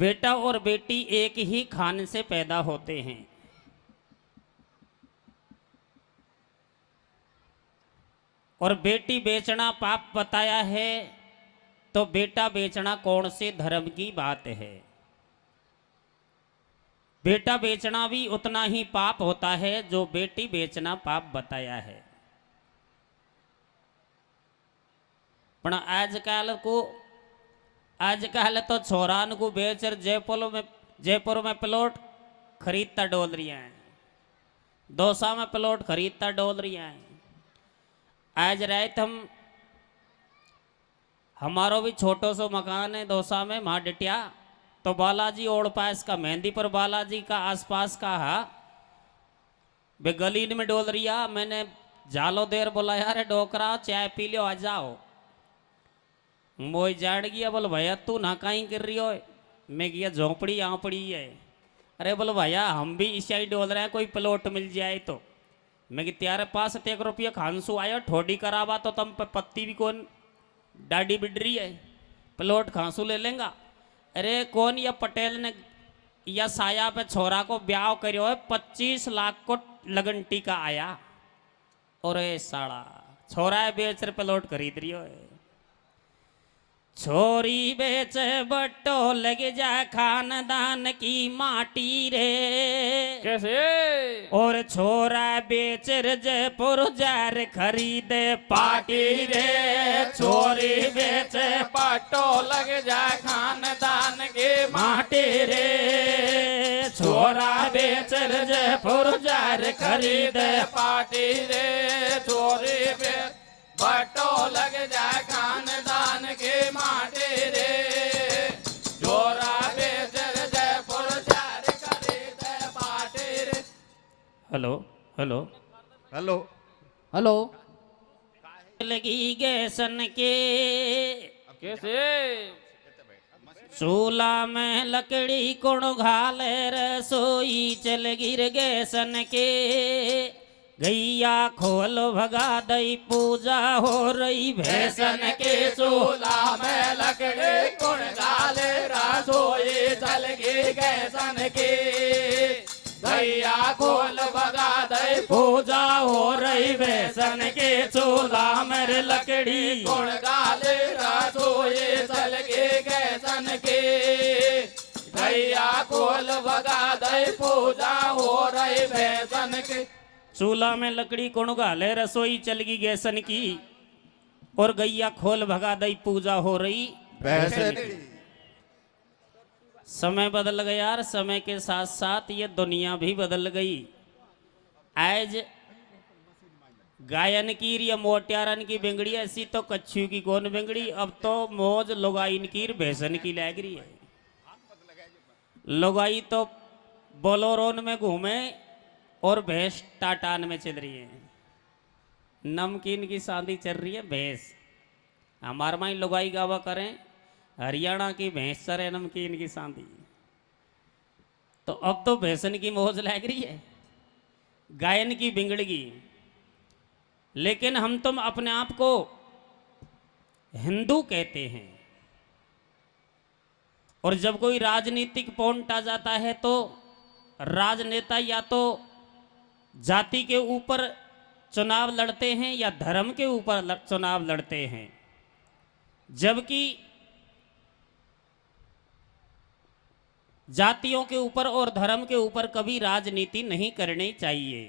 बेटा और बेटी एक ही खान से पैदा होते हैं। और बेटी बेचना पाप बताया है, तो बेटा बेचना कौन से धर्म की बात है। बेटा बेचना भी उतना ही पाप होता है जो बेटी बेचना पाप बताया है। पण आजकल तो छोरान को बेचर जयपुर में प्लॉट खरीदता डोल रही हैं, दौसा में प्लॉट खरीदता डोल रही हैं। आज रात हमारो भी छोटो सो मकान है दौसा में माँ डिटिया, तो बालाजी ओढ़ पास का मेहंदीपुर बालाजी का आसपास का है वे गलीन में डोल रिया। मैंने जालो देर बोला रे डोकरा चाय पी लियो आ जाओ। मोई जाड़ गया बोल भैया तू ना कहीं कर रही हो। मैं गया झोंपड़ी यहाँ पड़ी है। अरे बोल भैया हम भी इस साइड डोल रहे हैं, कोई प्लॉट मिल जाए तो। मैं कि तेरे पास 1 रुपया खांसू आया ठोडी करावा तो तुम पत्ती भी कौन डाडी बिडरी है, प्लॉट खांसू ले लेंगा। अरे कौन या पटेल ने या साया पे छोरा को ब्याह करियो है, 25 लाख को लगन टीका आया। और साड़ा छोरा बेच रुपये प्लॉट खरीद रही हो। छोरी बेच बट्टो लग जा खानदान की माटी रे कैसे। और छोरा बेच जयपुर जार खरीदे पाटी रे। छोरी बेच पाटो लग जा खानदान के माटी रे। छोरा बेच जयपुर जार खरीदे पाटी रे। छोरी पे बटो लग जा खानदान के माटे रे। छोरा बेचर जयपुर जार खरीद पाटे रे। हेलो हेलो हेलो हेलो लगी गैसन के कैसे। चूल्हा में लकड़ी कुण घाले रसोई चल गिर गैसन के। गैया खोल भगा दई पूजा हो रही भैसन के। चूल्हा में लकड़ी कुण डाले रसोई चल गई गैसन की। भैया खोल भगा दे पूजा हो रही भैसन के। चूल्हा में लकड़ी कुण डाले रसोई चल गई गैसन की। भैया खोल भगा दे पूजा हो रही भैसन की। चूल्हा में लकड़ी कुण घाले रसोई चलगी गैसन की। और गैया खोल भगा दई पूजा हो रही भैसन की। समय बदल गया यार, समय के साथ साथ ये दुनिया भी बदल गई। आज गायन की या मोटियारन की बिंगड़ी ऐसी तो कच्छू की कौन बिंगड़ी। अब तो मौज लुगाइन की भैसन की लग रही है। लुगाई तो बोलोरोन में घूमे और भैंस टाटान में चल रही है। नमकीन की शादी चल रही है भैंस। हमारे माई लुगाई गावा करें हरियाणा की भैंस सर है नमकीन की शादी। तो अब तो भैंसन की मौज लग रही है, गायन की बिगड़गी। लेकिन हम तुम अपने आप को हिंदू कहते हैं। और जब कोई राजनीतिक पॉइंट आ जाता है तो राजनेता या तो जाति के ऊपर चुनाव लड़ते हैं या धर्म के ऊपर चुनाव लड़ते हैं। जबकि जातियों के ऊपर और धर्म के ऊपर कभी राजनीति नहीं करनी चाहिए।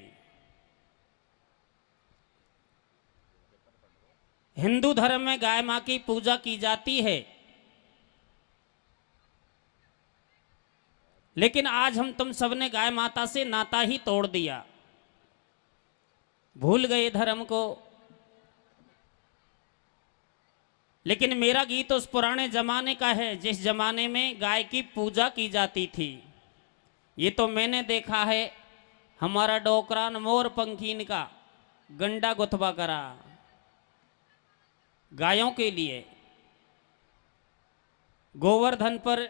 हिंदू धर्म में गाय मां की पूजा की जाती है, लेकिन आज हम तुम सबने गाय माता से नाता ही तोड़ दिया, भूल गए धर्म को। लेकिन मेरा गीत उस पुराने जमाने का है जिस जमाने में गाय की पूजा की जाती थी। ये तो मैंने देखा है, हमारा डोकरान मोर पंखीन का गंडा गुथबा करा गायों के लिए। गोवर्धन पर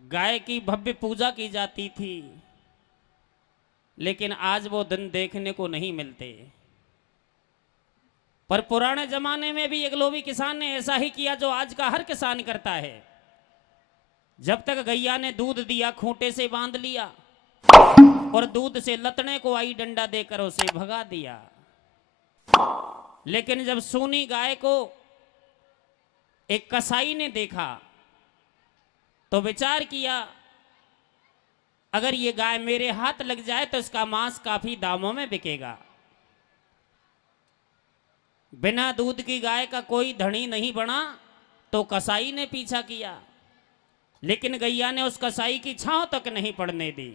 गाय की भव्य पूजा की जाती थी, लेकिन आज वो दिन देखने को नहीं मिलते। पर पुराने जमाने में भी एक लोभी किसान ने ऐसा ही किया जो आज का हर किसान करता है। जब तक गैया ने दूध दिया खूंटे से बांध लिया और दूध से लतने को आई डंडा देकर उसे भगा दिया। लेकिन जब सूनी गाय को एक कसाई ने देखा तो विचार किया, अगर ये गाय मेरे हाथ लग जाए तो इसका मांस काफी दामों में बिकेगा। बिना दूध की गाय का कोई धनी नहीं बना, तो कसाई ने पीछा किया, लेकिन गैया ने उस कसाई की छांव तक नहीं पड़ने दी।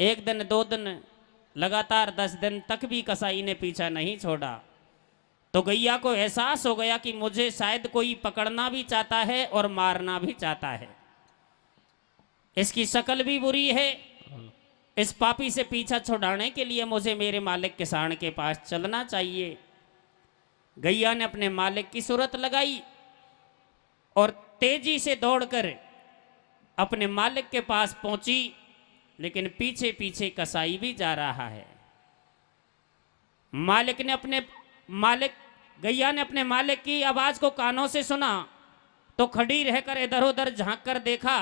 1 दिन 2 दिन लगातार 10 दिन तक भी कसाई ने पीछा नहीं छोड़ा। तो गैया को एहसास हो गया कि मुझे शायद कोई पकड़ना भी चाहता है और मारना भी चाहता है। इसकी शक्ल भी बुरी है, इस पापी से पीछा छुड़ाने के लिए मुझे मेरे मालिक किसान के पास चलना चाहिए। गैया ने अपने मालिक की सूरत लगाई और तेजी से दौड़कर अपने मालिक के पास पहुंची, लेकिन पीछे पीछे कसाई भी जा रहा है। गैया ने अपने मालिक की आवाज को कानों से सुना तो खड़ी रहकर इधर उधर झांक कर देखा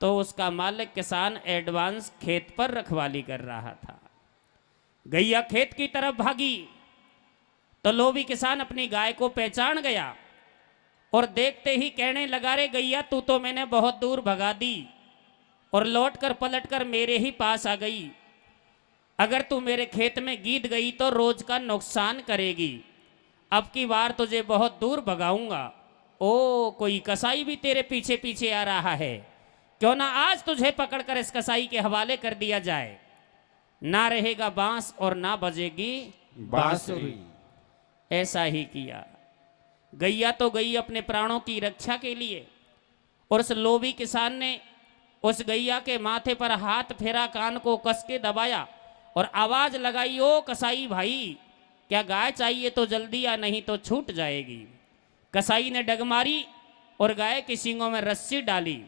तो उसका मालिक किसान एडवांस खेत पर रखवाली कर रहा था। गैया खेत की तरफ भागी तो लोभी किसान अपनी गाय को पहचान गया और देखते ही कहने लगा, रे गैया तू तो मैंने बहुत दूर भगा दी और लौटकर पलटकर मेरे ही पास आ गई। अगर तू मेरे खेत में गीत गई तो रोज का नुकसान करेगी। अब की बार तुझे बहुत दूर भगाऊंगा। ओ कोई कसाई भी तेरे पीछे पीछे आ रहा है, क्यों ना आज तुझे पकड़कर इस कसाई के हवाले कर दिया जाए। ना रहेगा बांस और ना बजेगी बांसुरी। ऐसा ही किया। गैया तो गई अपने प्राणों की रक्षा के लिए, और उस लोभी किसान ने उस गैया के माथे पर हाथ फेरा, कान को कस के दबाया और आवाज लगाई, ओ कसाई भाई, क्या गाय चाहिए तो जल्दी आ, नहीं तो छूट जाएगी। कसाई ने डग मारी और गाय के सींगों में रस्सी डाली,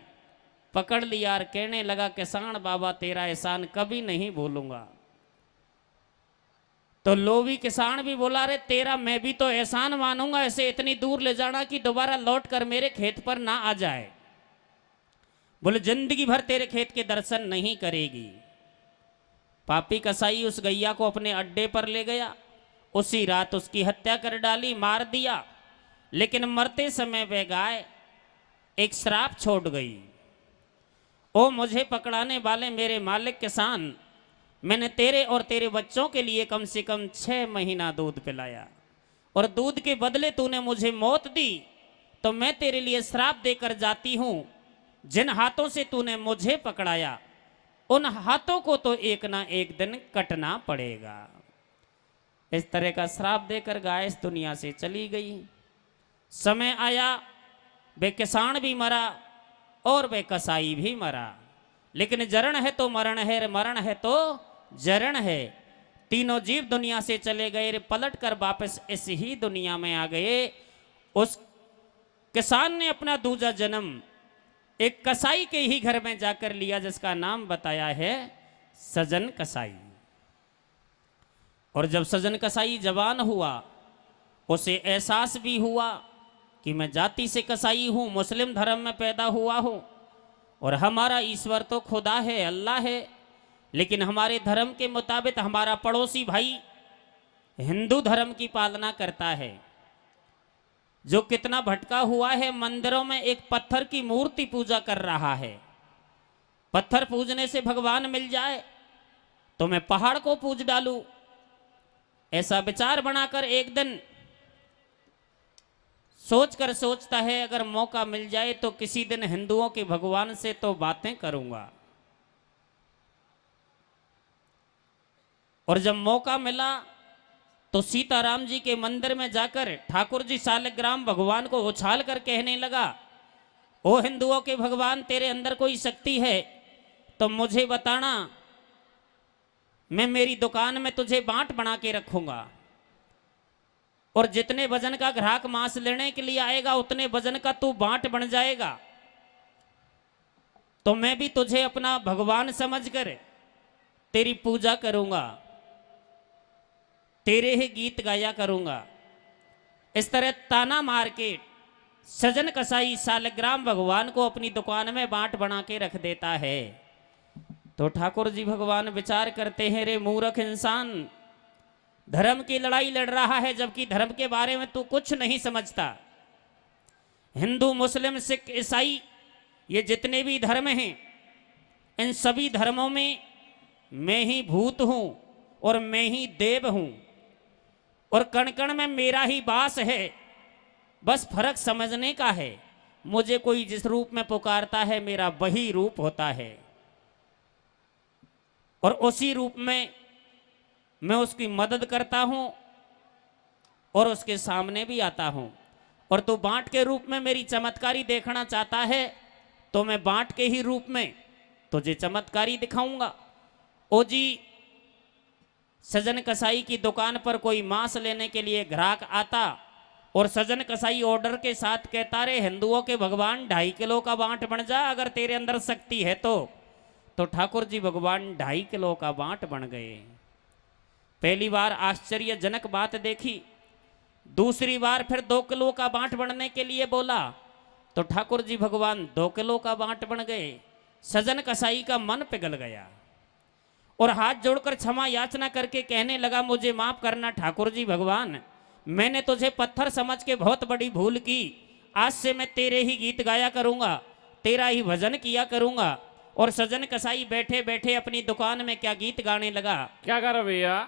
पकड़ लिया और कहने लगा, किसान बाबा तेरा एहसान कभी नहीं भूलूंगा। तो लोभी किसान भी बोला, रे तेरा मैं भी तो एहसान मानूंगा, ऐसे इतनी दूर ले जाना कि दोबारा लौट कर मेरे खेत पर ना आ जाए। बोले जिंदगी भर तेरे खेत के दर्शन नहीं करेगी। पापी कसाई उस गैया को अपने अड्डे पर ले गया, उसी रात उसकी हत्या कर डाली, मार दिया। लेकिन मरते समय वह गाय एक श्राप छोड़ गई, ओ मुझे पकड़ाने वाले मेरे मालिक किसान, मैंने तेरे और तेरे बच्चों के लिए कम से कम 6 महीना दूध पिलाया और दूध के बदले तूने मुझे मौत दी, तो मैं तेरे लिए श्राप देकर जाती हूं। जिन हाथों से तूने मुझे पकड़ाया उन हाथों को तो एक ना एक दिन कटना पड़ेगा। इस तरह का श्राप देकर गाय इस दुनिया से चली गई। समय आया, वे किसान भी मरा और वे कसाई भी मरा, लेकिन जरण है तो मरण है, मरण है तो जरण है। तीनों जीव दुनिया से चले गए, पलट कर वापस इस ही दुनिया में आ गए। उस किसान ने अपना दूजा जन्म एक कसाई के ही घर में जाकर लिया, जिसका नाम बताया है सजन कसाई। और जब सजन कसाई जवान हुआ, उसे एहसास भी हुआ कि मैं जाति से कसाई हूं, मुस्लिम धर्म में पैदा हुआ हूं और हमारा ईश्वर तो खुदा है, अल्लाह है, लेकिन हमारे धर्म के मुताबिक हमारा पड़ोसी भाई हिंदू धर्म की पालना करता है, जो कितना भटका हुआ है। मंदिरों में एक पत्थर की मूर्ति पूजा कर रहा है। पत्थर पूजने से भगवान मिल जाए तो मैं पहाड़ को पूज डालूं, ऐसा विचार बनाकर एक दिन सोचता है, अगर मौका मिल जाए तो किसी दिन हिंदुओं के भगवान से तो बातें करूंगा। और जब मौका मिला तो सीताराम जी के मंदिर में जाकर ठाकुर जी सालिग्राम भगवान को उछाल कर कहने लगा, ओ हिंदुओं के भगवान, तेरे अंदर कोई शक्ति है तो मुझे बताना, मैं मेरी दुकान में तुझे बांट बना के रखूंगा और जितने वजन का ग्राहक मांस लेने के लिए आएगा उतने वजन का तू बांट बन जाएगा, तो मैं भी तुझे अपना भगवान समझकर तेरी पूजा करूंगा, तेरे ही गीत गाया करूंगा। इस तरह ताना मार के सजन कसाई सालग्राम भगवान को अपनी दुकान में बांट बना के रख देता है। तो ठाकुर जी भगवान विचार करते हैं, रे मूर्ख इंसान, धर्म की लड़ाई लड़ रहा है जबकि धर्म के बारे में तू कुछ नहीं समझता। हिंदू, मुस्लिम, सिख, ईसाई, ये जितने भी धर्म हैं, इन सभी धर्मों में मैं ही भूत हूं और मैं ही देव हूं और कण कण में मेरा ही वास है। बस फर्क समझने का है। मुझे कोई जिस रूप में पुकारता है मेरा वही रूप होता है और उसी रूप में मैं उसकी मदद करता हूं और उसके सामने भी आता हूं। और तू बांट के रूप में मेरी चमत्कारी देखना चाहता है तो मैं बांट के ही रूप में तुझे चमत्कारी दिखाऊंगा। ओ जी, सजन कसाई की दुकान पर कोई मांस लेने के लिए ग्राहक आता और सजन कसाई ऑर्डर के साथ कहता, रे हिंदुओं के भगवान 2.5 किलो का बांट बन जा अगर तेरे अंदर शक्ति है तो ठाकुर जी भगवान 2.5 किलो का बांट बन गए। पहली बार आश्चर्यजनक बात देखी, दूसरी बार फिर 2 किलो का बांट बनने के लिए बोला तो ठाकुर जी भगवान 2 किलो का बांट बन गए। सजन कसाई का मन पिघल गया और हाथ जोड़कर क्षमा याचना करके कहने लगा, मुझे माफ करना ठाकुर जी भगवान, मैंने तुझे पत्थर समझ के बहुत बड़ी भूल की। आज से मैं तेरे ही गीत गाया करूंगा, तेरा ही भजन किया करूंगा। और सजन कसाई बैठे बैठे अपनी दुकान में क्या गीत गाने लगा। क्या कर भैया?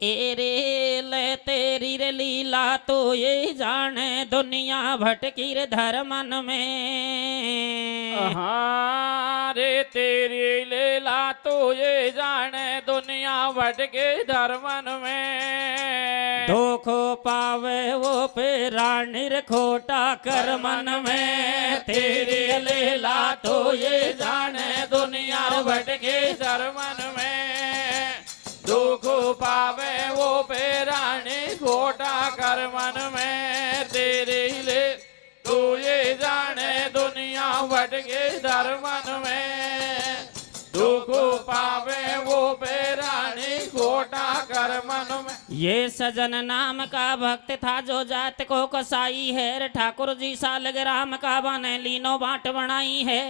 ए रे ले तेरी रे लीला तो ये जाने दुनिया भटकी रे धर्मन में। हाँ रे तेरी लीला तो ये जाने दुनिया भटके धर्मन में। दुख पावे वो पे रानी खोटा कर मन में। तेरी लीला तो ये जाने दुनिया भटके धर्मन में। दुख पावे वो पे रानी खोटा कर मन में। तेरी ले तू ये जाने दुनिया भटके धर्मन में। दुख पावे वो पे रानी खोटा कर मन में। ये सजन नाम का भक्त था जो जात को कसाई है। ठाकुर जी सालग्राम का बने लीनो बांट बनाई है।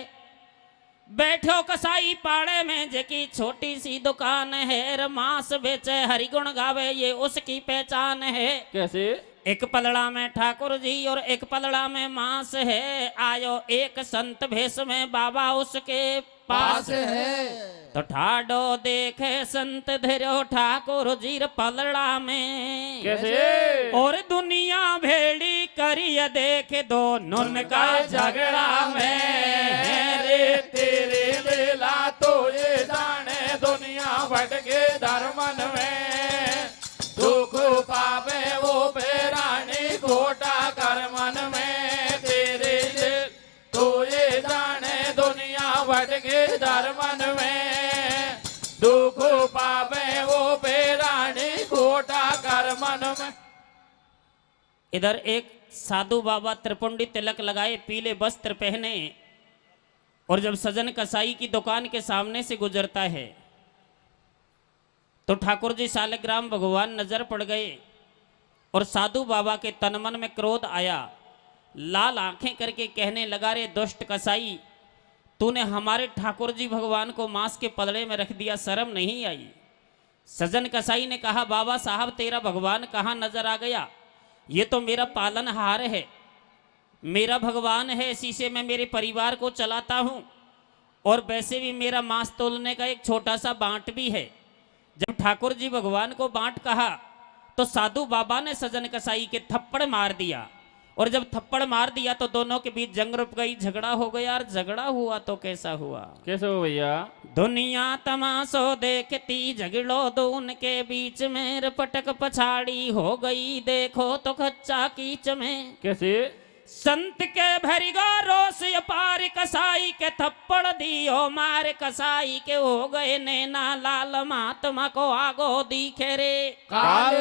बैठो कसाई पाड़े में जेकी छोटी सी दुकान है। मांस बेचे हरि गुण गावे ये उसकी पहचान है। कैसे? एक पलड़ा में ठाकुर जी और एक पलड़ा में मांस है। आयो एक संत भेष में बाबा उसके पास है। तो ठाडो देखे संत धरो ठाकुर जी पलड़ा में। कैसे? और दुनिया भेड़ी करिए देखे दोनों का झगड़ा में। रे तेरे लीला तो ये जाने दुनिया भटके धर्मन में। दुख पावे वो बेरानी घोटा कर मन में। तेरे ले तो ये जाने दुनिया भटके धर्मन में। दुख पावे वो बेरानी घोटा कर मन में। इधर एक साधु बाबा त्रिपुंडी तिलक लगाए, पीले वस्त्र पहने, और जब सजन कसाई की दुकान के सामने से गुजरता है तो ठाकुर जी सालग्राम भगवान नजर पड़ गए और साधु बाबा के तनमन में क्रोध आया। लाल आंखें करके कहने लगा, रे दुष्ट कसाई, तूने हमारे ठाकुर जी भगवान को मांस के पलड़े में रख दिया, शर्म नहीं आई? सजन कसाई ने कहा, बाबा साहब तेरा भगवान कहाँ नजर आ गया? ये तो मेरा पालनहार है, मेरा भगवान है, इसी से मैं मेरे परिवार को चलाता हूं और वैसे भी मेरा मांस तोलने का एक छोटा सा बांट भी है। जब ठाकुर जी भगवान को बांट कहा तो साधु बाबा ने सजन कसाई के थप्पड़ मार दिया और जब थप्पड़ मार दिया तो दोनों के बीच जंग रुक गई, झगड़ा हो गया। और झगड़ा हुआ तो कैसा हुआ? कैसे हो भैया? दुनिया तमाशो देखती, झगड़ो दो उनके बीच में, पटक पछाड़ी हो गई देखो तो कच्चा कीच में। कैसे? संत के भरिगो रोष अपार, कसाई के थप्पड़ दियो मार, कसाई के हो गए नैना लाल, महात्मा को आगो दिखे रे काल।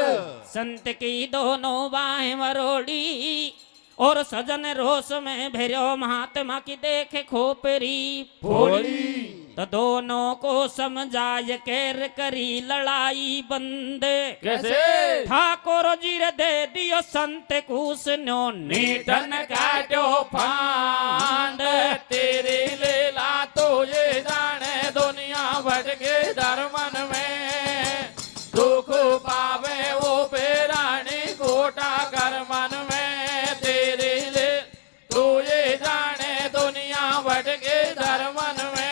संत की दोनों बाहें मरोड़ी और सजन रोष में भरो, महात्मा की देखे खोपरी फोड़ी। तो दोनों को समझाय कर करी लड़ाई बंद। कैसे? ठाकुर जी रे दे दियो संत कुस नो नीठन काटो फांद तेरी लीला तो ये जाने दुनिया भटके धर्मन में दुख पावे वो बेरानी कोटा कर मन में तेरी ले तू ये जाने दुनिया भटके धर्मन में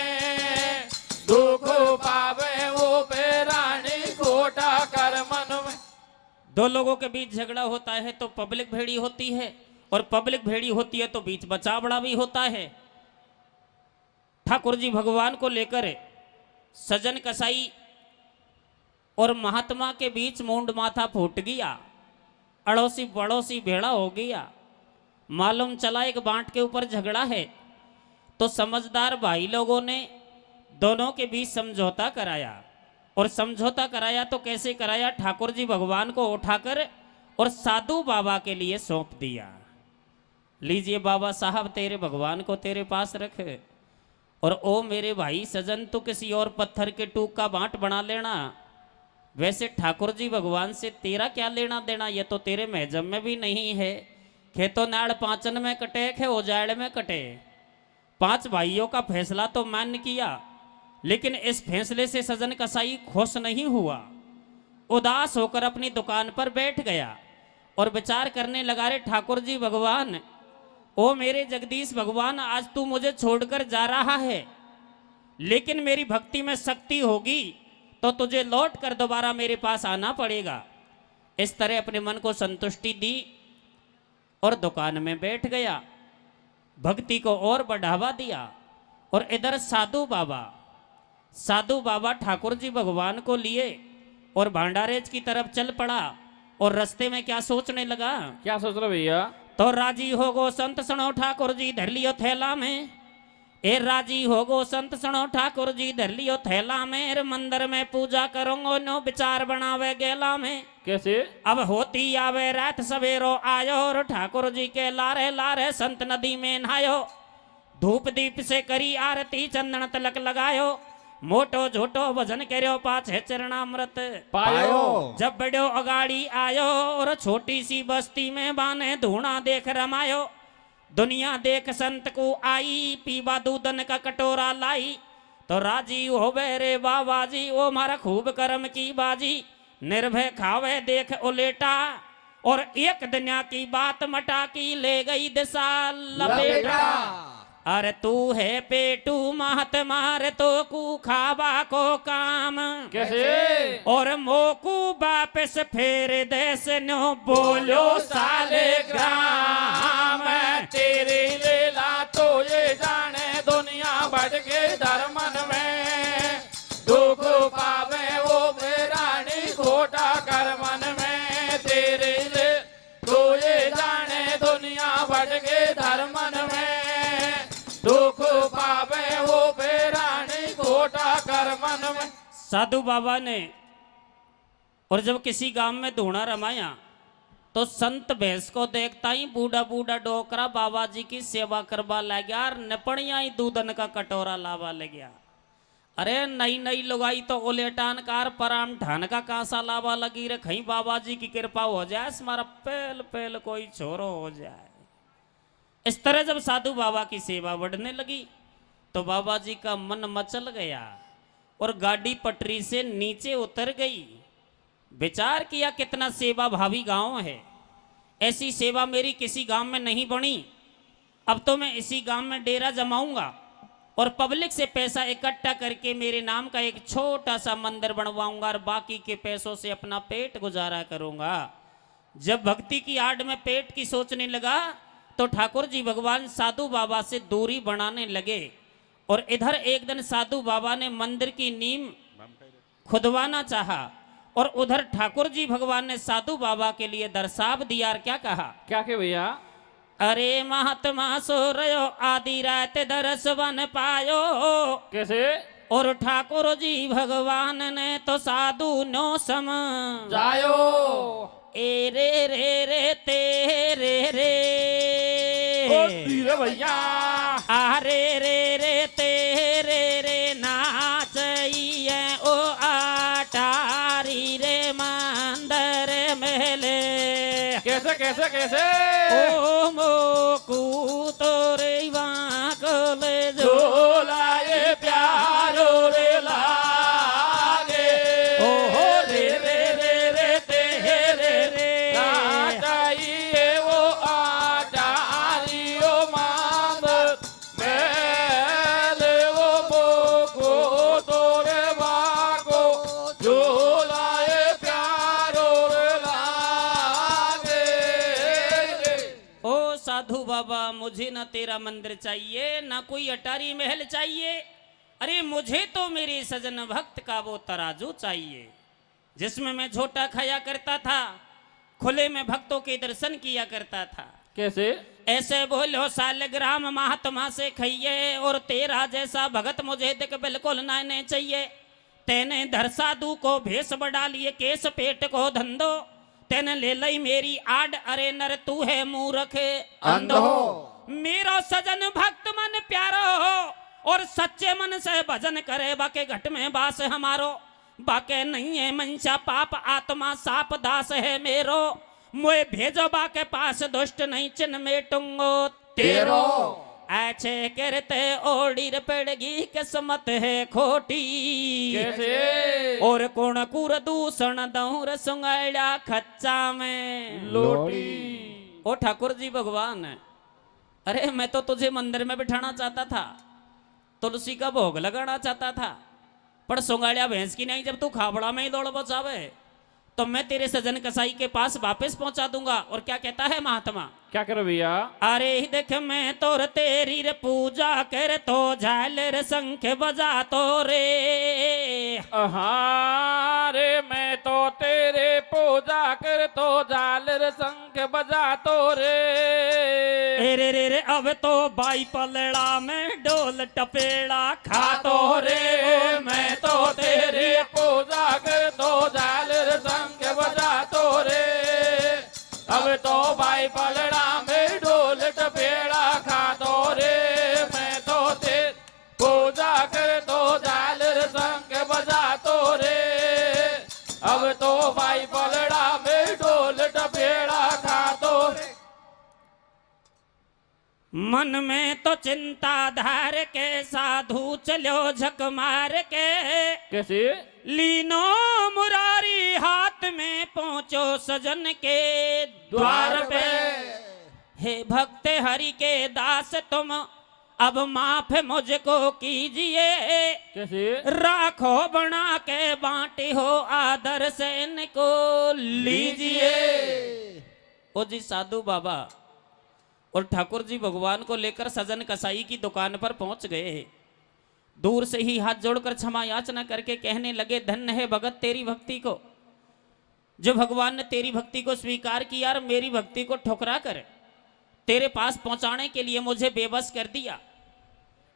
दुख पावे वो बेरानी कोटा कर मन में। दो लोगों के बीच झगड़ा होता है तो पब्लिक भेड़ी होती है, और पब्लिक भेड़ी होती है तो बीच बचावड़ा भी होता है। ठाकुर जी भगवान को लेकर सजन कसाई और महात्मा के बीच मुंड माथा फूट गया, अड़ोसी पड़ोसी भेड़ा हो गया। मालूम चला एक बांट के ऊपर झगड़ा है, तो समझदार भाई लोगों ने दोनों के बीच समझौता कराया। और समझौता कराया तो कैसे कराया? ठाकुर जी भगवान को उठाकर और साधु बाबा के लिए सौंप दिया। लीजिए बाबा साहब, तेरे भगवान को तेरे पास रख, और ओ मेरे भाई सजन तो किसी और पत्थर के टूक का बांट बना लेना। वैसे ठाकुर जी भगवान से तेरा क्या लेना देना, ये तो तेरे महजम में भी नहीं है। खेतों नाड़ पाचन में कटे खे उजाड़ में कटे। 5 भाइयों का फैसला तो मान्य किया, लेकिन इस फैसले से सजन कसाई खुश नहीं हुआ। उदास होकर अपनी दुकान पर बैठ गया और विचार करने लगा, रे ठाकुर जी भगवान, ओ मेरे जगदीश भगवान, आज तू मुझे छोड़कर जा रहा है, लेकिन मेरी भक्ति में शक्ति होगी तो तुझे लौट कर दोबारा मेरे पास आना पड़ेगा। इस तरह अपने मन को संतुष्टि दी और दुकान में बैठ गया, भक्ति को और बढ़ावा दिया। और इधर साधु बाबा ठाकुर जी भगवान को लिए और भांडारेज की तरफ चल पड़ा। और रास्ते में क्या सोचने लगा? क्या सोच रहे भैया? तो राजी हो गो संत सणो ठाकुर जी धर लियो थैला में। ए राजी हो गो संत सणो ठाकुर जी धर लियो थैला में। रे मंदिर में पूजा करूंगो नो विचार बनावे गेला में। कैसे? अब होती आवे रात सवेरो आयो, और ठाकुर जी के लारे लारे संत नदी में नहायो। धूप दीप से करी आरती चंदन तिलक लगायो। मोटो झोटो भजन करो पाछे चरणामृत पायो। जब बड़ो अगाड़ी आयो, और छोटी सी बस्ती में बाने धूणा देख रमायो। दुनिया देख संत को आई, पीवा दूधन का कटोरा लाई। तो राजी हो रे बाबा जी, ओ मारा खूब कर्म की बाजी। निर्भय खावे देख उलेटा, और एक दुनिया की बात मटा की ले गई दिशा लपेटा। अरे तू है पेटू महात्मा रे तो कू खावा को काम। कैसे? और मोकू वापस फेर देश नो बोलो साले ग्राम। तेरी लीला तो ये जाने दुनिया भटके धर्मन में दुख पावे वो बेरानी खोटा कर मन में। तेरी ले तो ये जाने दुनिया भटके धर्मन में दुख पावे वो बेरानी खोटा कर मन में। साधु बाबा ने और जब किसी गांव में धूणा रमाया, तो संत भैंस को देखता ही बूढ़ा बूढ़ा डोकरा बाबा जी की सेवा करवा लग गया, और नपणिया ही दूधन का कटोरा लावा लग गया। अरे नई नई लुगाई तो उलेटान कार पराम ढान का कांसा लावा लगी रे, कहीं बाबा जी की कृपा हो जाए, हमारा पहल पहल कोई छोरो हो जाए। इस तरह जब साधु बाबा की सेवा बढ़ने लगी, तो बाबा जी का मन मचल गया और गाड़ी पटरी से नीचे उतर गई। विचार किया कितना सेवा भावी गांव है, ऐसी सेवा मेरी किसी गांव में नहीं बनी। अब तो मैं इसी गांव में डेरा जमाऊंगा और पब्लिक से पैसा इकट्ठा करके मेरे नाम का एक छोटा सा मंदिर बनवाऊंगा, और बाकी के पैसों से अपना पेट गुजारा करूंगा। जब भक्ति की आड़ में पेट की सोचने लगा, तो ठाकुर जी भगवान साधु बाबा से दूरी बनाने लगे। और इधर एक दिन साधु बाबा ने मंदिर की नींव खुदवाना चाहा, और उधर ठाकुर जी भगवान ने साधु बाबा के लिए दरसाब दिया। और क्या कहा? क्या के भैया? अरे महात्मा सो रयो आदि रात दरस बन पायो। कैसे? और ठाकुर जी भगवान ने तो साधु नो सम जायो। ए रे रे रे ते रे रे ओ धीरे भैया। आ रे रे रे ते रे रे ना तेरा मंदिर चाहिए, ना कोई अटारी महल चाहिए। अरे मुझे तो मेरे सजन भक्त का वो तराजू चाहिए जिसमें मैं झोटा खाया करता था, खुले में भक्तों के दर्शन किया करता था। कैसे? ऐसे बोलो सालग्राम महात्मा से खाइए, और तेरा जैसा भगत मुझे देख बिल्कुल नाने चाहिए। तेने धर साधु को भेष बढ़ा लिए, केस पेट को धंधो, तेने ले लई मेरी आड़, अरे नर तू है मूर्ख अंधो। मेरा सजन भक्त मन प्यारो हो, और सच्चे मन से भजन करे, बाके घट में बास हमारो, बाके नहीं है मंशा पाप आत्मा साप दास है मेरो। मोए भेजो बाके पास दुष्ट नहीं चिन्ह मेटूंगो तेरो। ऐसे करते ओड़ी पड़गी किस्मत है खोटी, कैसे? और कौन कुर दूषण दौर सुंगड़ा खच्चा में लोटी। ओ ठाकुर जी भगवान, अरे मैं तो तुझे मंदिर में बिठाना चाहता था, तुलसी का भोग लगाना चाहता था, पर सुंगाड़िया भैंस की नहीं। जब तू खाबड़ा में ही दौड़ बचावे तो मैं तेरे सजन कसाई के पास वापस पहुंचा दूंगा। और क्या कहता है महात्मा? क्या करो भैया? अरे देख मैं तो तेरी रे पूजा कर तो झालर शंख बजा तो रे। रे मैं तो तेरे पूजा कर तो झालर शंख बजा तो रे। रे अब तो बाई पलड़ा में डोल टपेड़ा खा तो रे। मैं तो तेरी पूजा कर तो झालर शंख बजा तो रे। अब तो भाई पलड़ा में ढोल टपेड़ा खा दो रे। मैं तो तेरी पूजा कर तो झालर शंख बजा तो रे। अब तो भाई पलड़ा में ढोल टपेड़ा खा दो रे। मन में तो चिंता धार के साधु चलो झक मार के। कैसे? लीनो मुरारी हाथ में पहुंचो सजन के द्वार पे। हे भक्त हरि के दास तुम अब माफ मुझको कीजिए। कैसे? राखो बना के बांटे हो आदर से इनको लीजिए। ओ जी साधु बाबा और ठाकुर जी भगवान को लेकर सजन कसाई की दुकान पर पहुंच गए। दूर से ही हाथ जोड़कर क्षमा याचना करके कहने लगे, धन्य है भगत तेरी भक्ति को, जो भगवान ने तेरी भक्ति को स्वीकार किया और मेरी भक्ति को ठुकरा कर तेरे पास पहुंचाने के लिए मुझे बेबस कर दिया।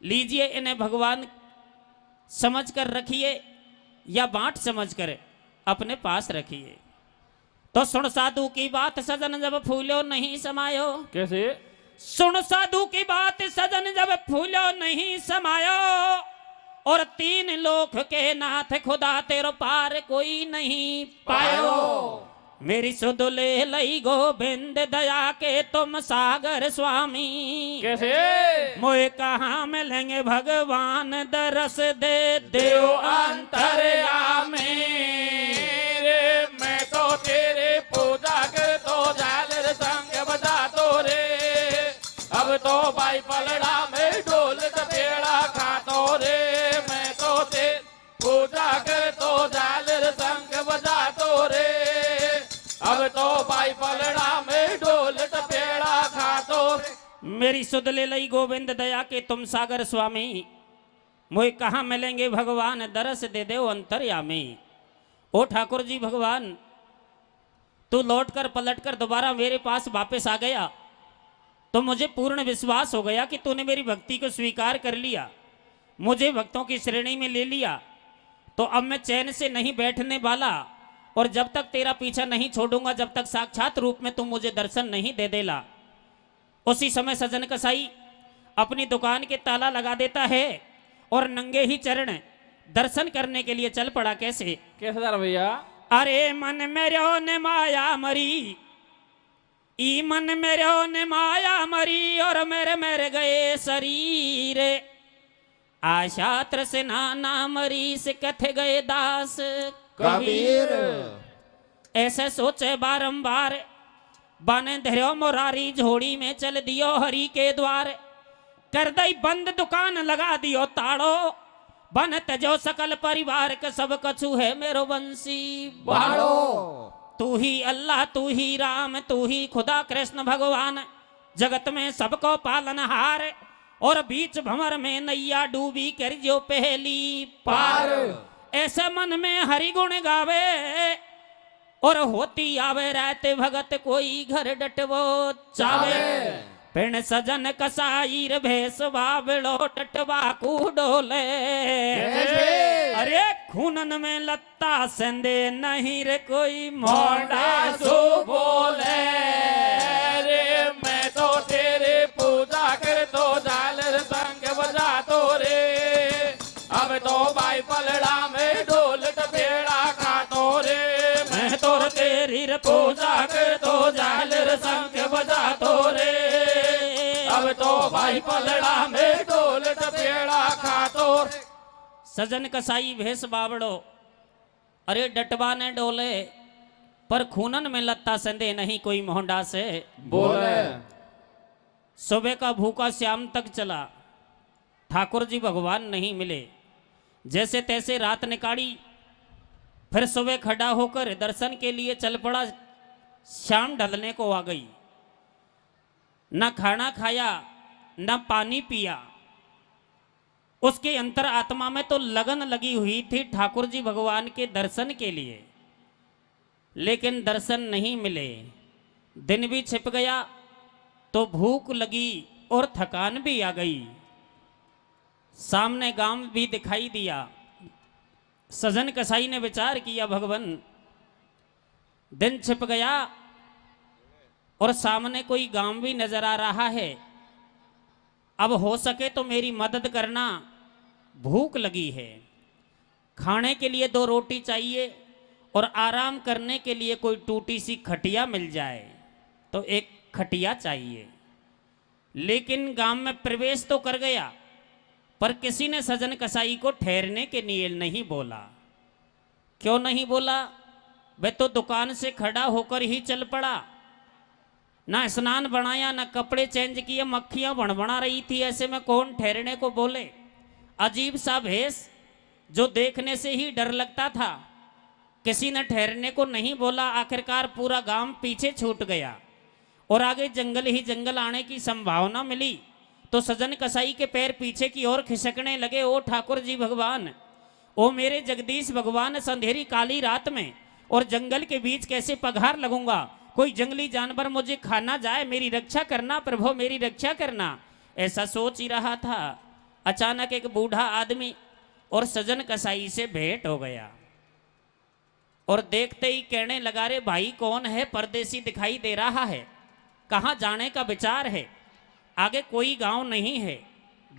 लीजिए इन्हें भगवान समझ कर रखिए या बांट समझ कर अपने पास रखिए। तो सुन साधु की बात सजन जब फूलो नहीं समायो। कैसे? सुन साधु की बात सजन जब फूलो नहीं समायो, और तीन लोक के नाथ खुदा तेरो पार कोई नहीं पायो। मेरी सुध ले लई गोविंद दया के तुम सागर स्वामी। कैसे? मोए कहाँ मिलेंगे भगवान दरस दे देव अंतर्यामी। मैं तो तेरे पूजा कर तो झालर शंख बजा तो रे। अब तो भाई पलड़ा में ढोल टपेड़ा खा तो रे। मैं तो तेरी पूजा कर तो झालर शंख बजा तो रे। अब तो भाई पलड़ा में ढोल टपेड़ा खा तो रे। मेरी सुध ले लई गोविंद दया के तुम सागर स्वामी। मोए कहाँ मिलेंगे भगवान दरस दे देव अंतर्यामी। ओ ठाकुर जी भगवान, तू लौटकर पलटकर दोबारा मेरे पास वापस आ गया तो मुझे पूर्ण विश्वास हो गया कि तूने मेरी भक्ति को स्वीकार कर लिया, मुझे भक्तों की श्रेणी में ले लिया। तो अब मैं चैन से नहीं बैठने वाला, और जब तक तेरा पीछा नहीं छोड़ूंगा, जब तक साक्षात रूप में तुम मुझे दर्शन नहीं दे देला। उसी समय सजन कसाई अपनी दुकान के ताला लगा देता है और नंगे ही चरण दर्शन करने के लिए चल पड़ा। कैसे? कैसे भैया? अरे मन मेरे ने माया मरी, ई मन मेरे ने माया मरी, और मेरे मेरे गए शरीर। आशात्र से नाना मरी से कथे गए दास कबीर। ऐसे सोचे बारंबार, बने धरो मोरारी झोड़ी में चल दियो हरि के द्वार। कर दई बंद दुकान लगा दियो ताड़ो, बन तजो सकल परिवार के सब कछु है मेरो बंसी बाड़ो। तू ही अल्लाह, तू ही राम, तू ही खुदा कृष्ण भगवान, जगत में सबको पालनहार, और बीच भंवर में नैया डूबी कर जो पहली पार। ऐसे मन में हरि गुण गावे, और होती आवे रहते भगत कोई घर डटवो चावे। पिण सजन कसाईर भेस बाबड़ो टटवा कू डोले। अरे खूनन में लत्ता संदे नहीं रे कोई मोड़ा सो बोले। रे मैं तो तेरे पूजा कर तो झालर संग बजा तो रे। अब तो भाई पलड़ा में ढोल टपेड़ा खा तो रे। मैं तो तेरी रे पूजा कर तो झालर संग बजा तो रे। अब तो भाई पलड़ा में ढोल टपेड़ा खा तो रे। सजन कसाई भेस बावड़ो, अरे डटवा ने डोले, पर खूनन में लत्ता संदे नहीं कोई मोहंडा से बोले। सुबह का भूखा शाम तक चला, ठाकुर जी भगवान नहीं मिले। जैसे तैसे रात निकाली, फिर सुबह खड़ा होकर दर्शन के लिए चल पड़ा। शाम ढलने को आ गई, न खाना खाया न पानी पिया। उसके अंतर आत्मा में तो लगन लगी हुई थी ठाकुर जी भगवान के दर्शन के लिए, लेकिन दर्शन नहीं मिले। दिन भी छिप गया तो भूख लगी और थकान भी आ गई। सामने गांव भी दिखाई दिया। सजन कसाई ने विचार किया, भगवान दिन छिप गया और सामने कोई गांव भी नजर आ रहा है। अब हो सके तो मेरी मदद करना, भूख लगी है। खाने के लिए 2 रोटी चाहिए और आराम करने के लिए कोई टूटी सी खटिया मिल जाए तो एक खटिया चाहिए। लेकिन गांव में प्रवेश तो कर गया, पर किसी ने सजन कसाई को ठहरने के लिए नहीं बोला। क्यों नहीं बोला? वह तो दुकान से खड़ा होकर ही चल पड़ा। ना स्नान बनाया, ना कपड़े चेंज किए, मक्खियां भणभणा रही थी। ऐसे में कौन ठहरने को बोले? अजीब सा भेष जो देखने से ही डर लगता था। किसी ने ठहरने को नहीं बोला। आखिरकार पूरा गांव पीछे छूट गया और आगे जंगल ही जंगल आने की संभावना मिली तो सजन कसाई के पैर पीछे की ओर खिसकने लगे। ओ ठाकुर जी भगवान, ओ मेरे जगदीश भगवान, संधेरी काली रात में और जंगल के बीच कैसे पघार लगूंगा? कोई जंगली जानवर मुझे खा ना जाए, मेरी रक्षा करना प्रभु, मेरी रक्षा करना। ऐसा सोच ही रहा था, अचानक एक बूढ़ा आदमी और सजन कसाई से भेंट हो गया और देखते ही कहने लगा, रे भाई कौन है? परदेसी दिखाई दे रहा है, कहाँ जाने का विचार है? आगे कोई गांव नहीं है,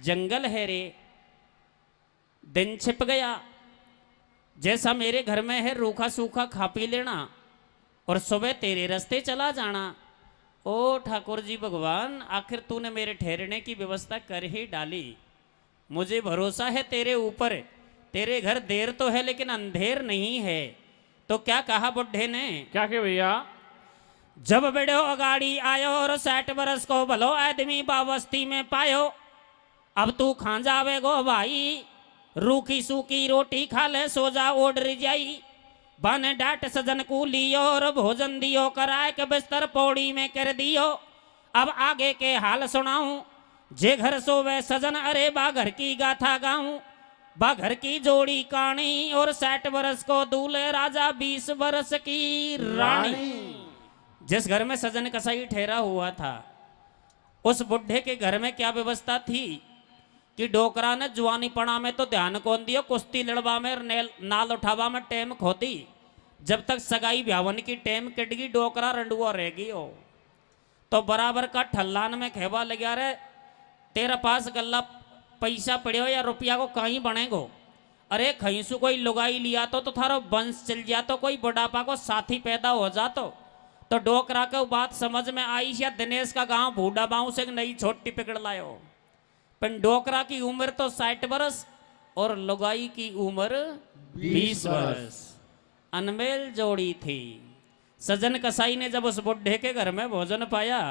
जंगल है रे। दिन छिप गया, जैसा मेरे घर में है रूखा सूखा खा पी लेना और सुबह तेरे रास्ते चला जाना। ओ ठाकुर जी भगवान, आखिर तूने मेरे ठहरने की व्यवस्था कर ही डाली। मुझे भरोसा है तेरे ऊपर। तेरे घर देर तो है लेकिन अंधेर नहीं है। तो क्या कहा बुढ़े ने? क्या के भैया? जब बड़ो अगाड़ी आयो और 60 बरस को भलो आदमी बावस्ती में पायो। अब तू खा जावे गो भाई, रूखी सूखी रोटी खा ले, सो जा ओढ़ जाई। बन डाट सजन को लियो और भोजन दियो, कराए के बिस्तर पौड़ी में कर दियो। अब आगे के हाल सुनाऊं, जे घर सोवे सजन, अरे बा घर की गाथा गाऊं। बा घर की जोड़ी कानी और 60 बरस को दूल्हे राजा, 20 बरस की रानी। जिस घर में सजन कसाई ठहरा हुआ था उस बुढ़े के घर में क्या व्यवस्था थी कि डोकरा ने जुआनी पड़ा में तो ध्यान कौन दियो, कुश्ती लड़वा में नाल उठावा में टेम खोदी। जब तक सगाई ब्यावन की टेम कटगी, डोकरा रंडुआ रह गई हो तो बराबर का ठल्लान में खेबा लगा रे। तेरा पास गल्ला पैसा पड़े या रुपया को कहीं बनेगो? अरे खईसु कोई लुगाई लिया तो थारो वंश चल जातो, कोई बुढ़ापा को साथी पैदा हो जातो। तो डोकरा को बात समझ में आई, या दिनेश का गांव बूढ़ा बाऊ से नई छोटी पकड़ लायो। पर डोकरा की उम्र तो 60 बरस और लुगाई की उम्र 20 बरस। अनमेल जोड़ी थी। सजन कसाई ने जब उस बुढ़े के घर में भोजन पाया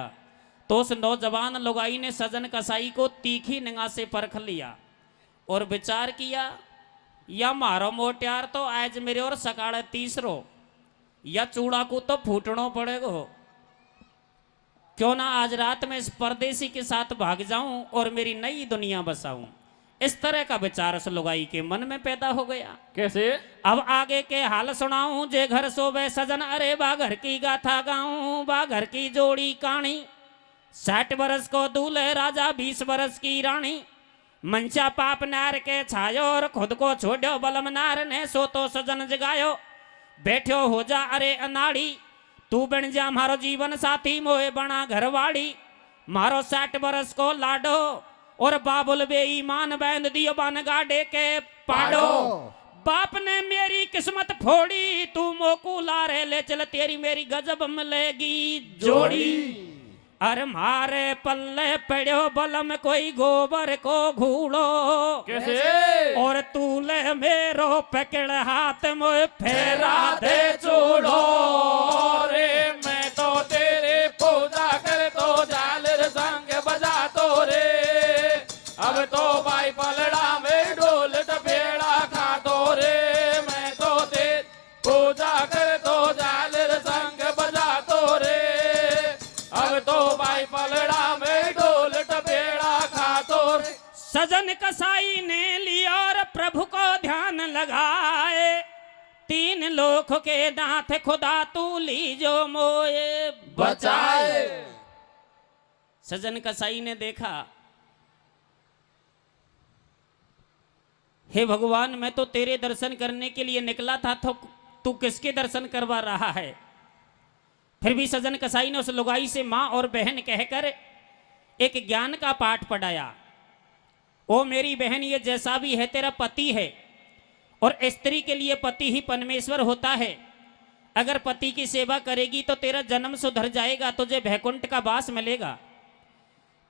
तो उस नौजवान लुगाई ने सजन कसाई को तीखी निगाह से परख लिया और विचार किया, या मारो मोटियार तो आज मेरे और सकाळे तीसरो, या चूड़ा को तो फूटनो पड़ेगो। क्यों ना आज रात में इस परदेसी के साथ भाग जाऊं और मेरी नई दुनिया बसाऊं। इस तरह का विचार उस लुगाई के मन में पैदा हो गया। कैसे? अब आगे के हाल सुनाऊं। जे घर सोवे सजन, अरे बा घर की गाथा गाऊं। बा घर की जोड़ी कहानी, 60 बरस को दूल्हे राजा, 20 बरस की रानी। मंचा पाप नार के छायो और खुद को छोड़ो बलम नार ने। सो तो सजन जगायो, बैठो हो जा अरे अनाड़ी। तू बन जा मारो जीवन साथी, मोए बना घरवाड़ी। मारो 60 बरस को लाडो और बाबुल बेईमान, बैंद दियो बन गाडे के पाडो। बाप ने मेरी किस्मत फोड़ी, तू मोकू लारे ले चल, तेरी मेरी गजब मिलेगी जोड़ी। अरे मारे पल्ले पड़ो बलम कोई गोबर को घूड़ो। कैसे? और तू ले मेरो पकड़ हाथ मोए फेरा दे छोड़ो रे, मैं तो तेरे पूजा कर तो झालर संग बजा तो रे। अब तो भाई पलड़ा में ढोल टपेड़ा खा तो रे। मैं तो तेरी पूजा कर तो झालर संग बजा तो रे। अब तो भाई पलड़ा में ढोल टपेड़ा खा तो रे। सजन कसाई ने लिया और प्रभु को ध्यान लगाए। 3 लोक के दांत खुदा तू लीजो मोए बचाए। सजन कसाई ने देखा, हे भगवान, मैं तो तेरे दर्शन करने के लिए निकला था, तो तू किसके दर्शन करवा रहा है? फिर भी सजन कसाई ने उस लुगाई से माँ और बहन कहकर एक ज्ञान का पाठ पढ़ाया। ओ मेरी बहन, ये जैसा भी है तेरा पति है, और स्त्री के लिए पति ही परमेश्वर होता है। अगर पति की सेवा करेगी तो तेरा जन्म सुधर जाएगा, तुझे वैकुंठ का वास मिलेगा।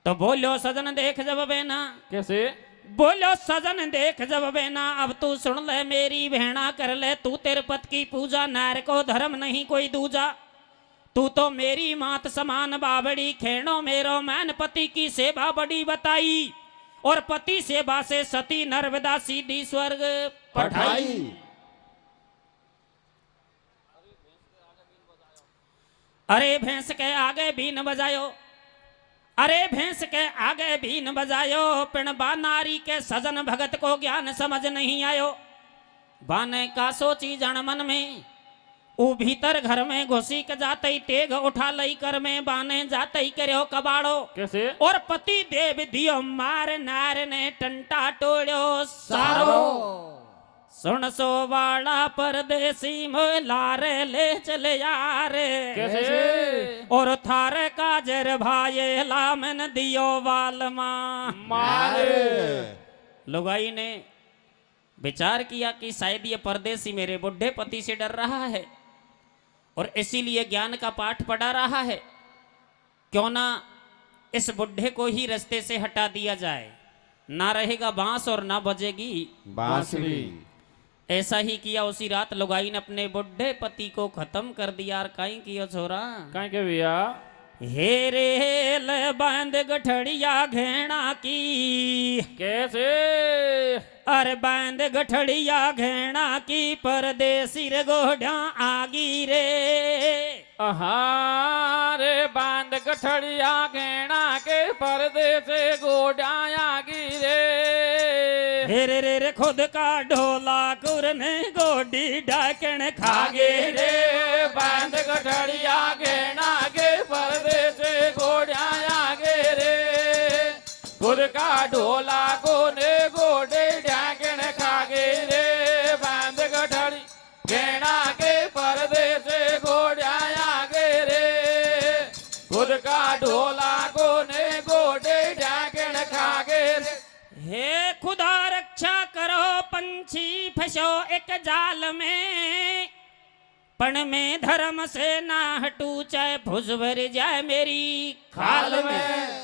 तो बोलो सजन देख जब बेना। कैसे? बोलो सजन देख जब बेना, अब तू सुन ले मेरी बहना, कर ले तू तेरे पति की पूजा। नार को धर्म नहीं कोई दूजा, तू तो मेरी मात समान बाबड़ी। खेणो मेरो मैन पति की सेवा बड़ी बताई, और पति सेवा से सती नर्मदा सीधी स्वर्ग पठाई। अरे भैंस के आगे बीन बजायो, अरे भैंस के आगे बीन बजायो। पिण बा नारी के सजन भगत को ज्ञान समझ नहीं आयो। बाने का सोची जन मन में, ऊ भीतर घर में घुसी के जाते ही तेग उठा लई कर में। बाने जाते ही करो कबाड़ो। कैसे? और पति देव दियो मार, नार ने टंटा टोड़ो सारो। सुन सो वाला परदेसी मोए लारे ले चले यारे। कैसे? और थारे काजर भाई लामन दियो वालमा मारे। लुगाई ने विचार किया कि शायद ये परदेसी मेरे बुढ़े पति से डर रहा है, और इसीलिए ज्ञान का पाठ पढ़ा रहा है। क्यों ना इस बुढ़े को ही रास्ते से हटा दिया जाए, ना रहेगा बांस और ना बजेगी बांसुरी। ऐसा ही किया। उसी रात लुगाई ने अपने बुढ़े पति को खत्म कर दिया। और काई किया छोरा? कहीं के भैया? हे रे ले बांध गठड़िया घेना की। कैसे? अरे बांध गठड़िया घेना की, परदेसी रे गोढ़ा आगी रे। रे बांध गठड़िया घेना के, पर्दे से गोडाया गिरे। हे रे खुद का ढोला कुरने गोडी डाकण खागे रे। बांध गठड़िया घेना के, पर्दे से गोडाया गिरे। खुद का ढोला कोने गोडे डाकण खागे रे। बांध गठड़ी घेना के, पर्दे से गोडाया गिरे। खुद का ढोला कोने गोडे डाकण खागे रे। हे खुदा रक्षा करो, पंछी फंसो एक जाल में। पण में धर्म से ना हटू, चाहे भुज भर जाए मेरी खाल में।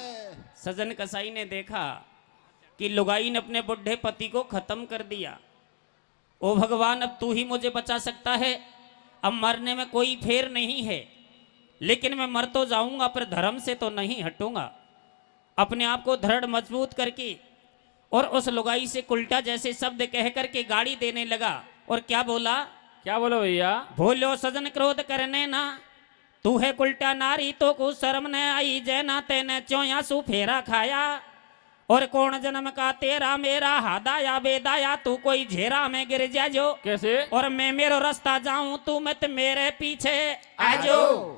सजन कसाई ने देखा कि लुगाई ने अपने बुढ़े पति को खत्म कर दिया। ओ भगवान, अब तू ही मुझे बचा सकता है। अब मरने में कोई फेर नहीं है, लेकिन मैं मर तो जाऊंगा पर धर्म से तो नहीं हटूंगा। अपने आप को दृढ़ मजबूत करके और उस लुगाई से उल्टा जैसे शब्द कह करके गाड़ी देने लगा। और क्या बोला? क्या बोलो भैया? भूलो सजन क्रोध करने ना, तू है उल्टा नारी तो कुछ शर्म न आई, जैना तेने चौया सु फेरा खाया। और कौन जन्म का तेरा मेरा हादाया बेदाया, तू कोई झेरा में गिर जा जो। कैसे? और मैं मेरो रास्ता जाऊं तू मत मेरे पीछे आ जाओ।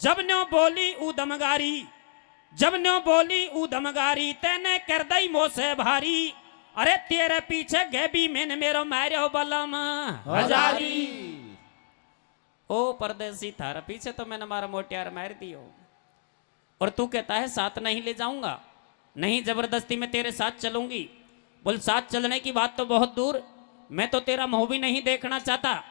जब न्यो बोली उदमगारी, जब न्यो बोली उदमगारी, तेने कर दई मोसे भारी। अरे तेरे पीछे गैबी मैंने मेरो मारो बलम हजारी। ओ परदेसी थारा पीछे तो मैंने मारा मोटियार मार दियो, और तू कहता है साथ नहीं ले जाऊंगा। नहीं, जबरदस्ती में तेरे साथ चलूंगी। बोल साथ चलने की बात तो बहुत दूर, मैं तो तेरा मुंह भी नहीं देखना चाहता,